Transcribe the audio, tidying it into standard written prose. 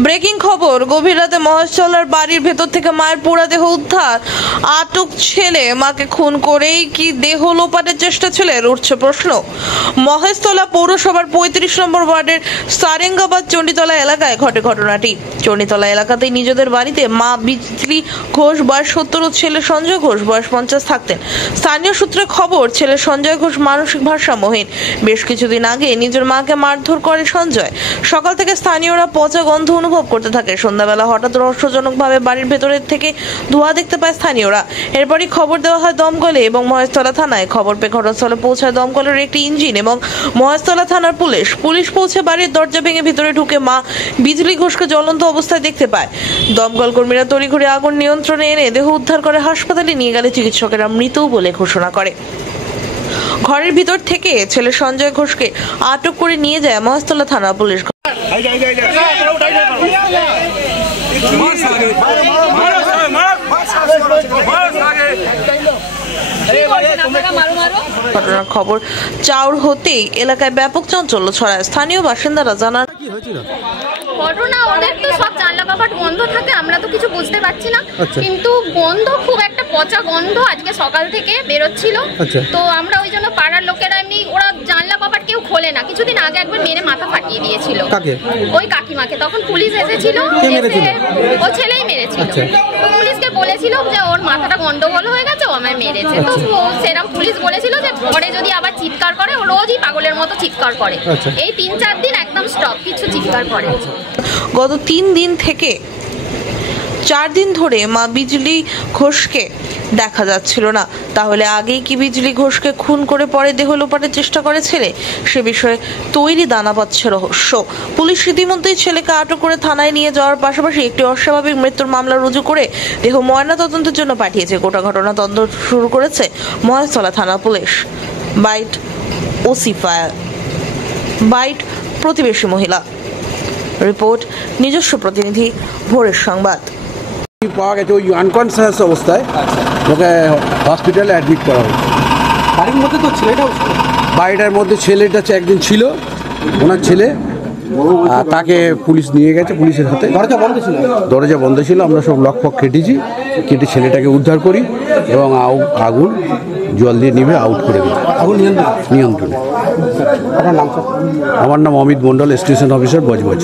Breaking খবর, গভীর রাতে মহেশতলার বাড়ির ভেতর থেকে মায়ের পোড়া দেহ উদ্ধার। আটক ছেলে, মাকে খুন করেই কি দেহ লোপাটের চেষ্টা ছেলের, উঠছে প্রশ্ন। মহেশতলা পৌরসভার ৩৫ নম্বর ওয়ার্ডের সারেঙ্গাবাদ চণ্ডীতলা এলাকায় ঘটে ঘটনাটি। চণ্ডীতলা এলাকাতেই নিজেদের বাড়িতে মা বিজলি ঘোষ বয়স ৭০ ও ছেলে সঞ্জয় ঘোষ বয়স ৫০ থাকতেন। স্থানীয় সূত্রে খবর, ছেলে সঞ্জয় ঘোষ মানসিক ভারসাম্যহীন। বেশ কিছুদিন আগে নিজের মাকে মারধর করে সঞ্জয়। সকাল থেকে স্থানীয়রা পচা গন্ধ অনুভব করতে থাকে। সন্ধ্যাবেলা হঠাৎ রহস্যজনকভাবে বাড়ির ভেতরের থেকে ধোঁয়া দেখতে পায় স্থানীয়রা। এরপরই খবর দেওয়া হয় দমকলে এবং মহেশতলা থানায়। খবর পেয়ে ঘটনাস্থলে পৌঁছায় দমকলের একটি ইঞ্জিন এবং মহেশতলা থানার পুলিশ পৌঁছে বাড়ির দরজা ভেঙে ভিতরে ঢুকে মা বিজলি ঘোষকে জ্বলন্ত অবস্থায় দেখতে পায়। দমকল কর্মীরা তড়িঘড়ি আগুন নিয়ন্ত্রণে এনে দেহ উদ্ধার করে হাসপাতালে নিয়ে গেলে চিকিৎসকেরা মৃত বলে ঘোষণা করে। ঘরের ভিতর থেকে ছেলে সঞ্জয় ঘোষকে আটক করে নিয়ে যায় মহেশতলা থানা পুলিশ। ঘটনার খবর চাউর হতেই এলাকায় ব্যাপক চাঞ্চল্য ছড়ায়। স্থানীয় বাসিন্দারা জানান, ঘটনা ওদের তো সব জানলা কাপড় বন্ধ থাকে, আমরা তো কিছু বুঝতে পারছি না, কিন্তু গন্ধ খুব একটা পচা গন্ধ আজকে সকাল থেকে বেরোচ্ছিল। তো আমরা ওই জন্য পাড়ার লোকেরা এমনি, ওরা জানলা কাপড় কেউ খোলে না। কিছুদিন আগে একবার মেরে মাথা ফাটিয়ে দিয়েছিল ওই কাকিমাকে, তখন পুলিশ এসেছিল, ও ছেলেই মেরেছিল। পুলিশকে বলেছিল যে ওর মাথাটা গন্ডগোল হয়ে গেছে, ও আমায় মেরেছে। তো সেরকম পুলিশ বলেছিল যে পরে যদি আবার চিৎকার করে, ও রোজই পাগলের মতো চিৎকার করে। এই ৩-৪ দিন একদম স্টপ, কিছু চিৎকার করে। গত ৩ দিন থেকে ৪ দিন ধরে মা বিজলি ঘোষকে দেখা যাচ্ছিল না। তাহলে আগেই কি বিজলি ঘোষকে খুন করে পরে দেহ লোপাটের চেষ্টা করে ছেলে? সে বিষয়ে তৈরি দানা পাচ্ছে রহস্য। পুলিশ ইতিমধ্যেই ছেলেকে আটক করে থানায় নিয়ে যাওয়ার পাশাপাশি একটি অস্বাভাবিক মৃত্যুর মামলা রুজু করে দেহ ময়না তদন্তের জন্য পাঠিয়েছে। গোটা ঘটনা তদন্ত শুরু করেছে মহেশতলা থানা police. Bite OC fire, bite প্রতিবেশী মহিলা। রিপোর্ট নিজস্ব প্রতিনিধি, ভোরের সংবাদ। পাওয়া গেছে ওই আনকনসিয়াস অবস্থায়, ওকে হসপিটালে অ্যাডমিট করা হয়েছে। বাড়ির মধ্যে তো ছেলেটাও, বাড়িটার মধ্যে ছেলেটা একদিন ছিল, ওনার ছেলে, তাকে পুলিশ নিয়ে গেছে। পুলিশের হাতে দরজা বন্ধ ছিল। আমরা সব লক ফক কেটে ছেলেটাকে উদ্ধার করি এবং আগুন জল দিয়ে নিভে আউট করে দিই। আগুন নিয়ন্ত্রণে। আমার নাম অমিত মণ্ডল, স্টেশন অফিসার, বজবজ।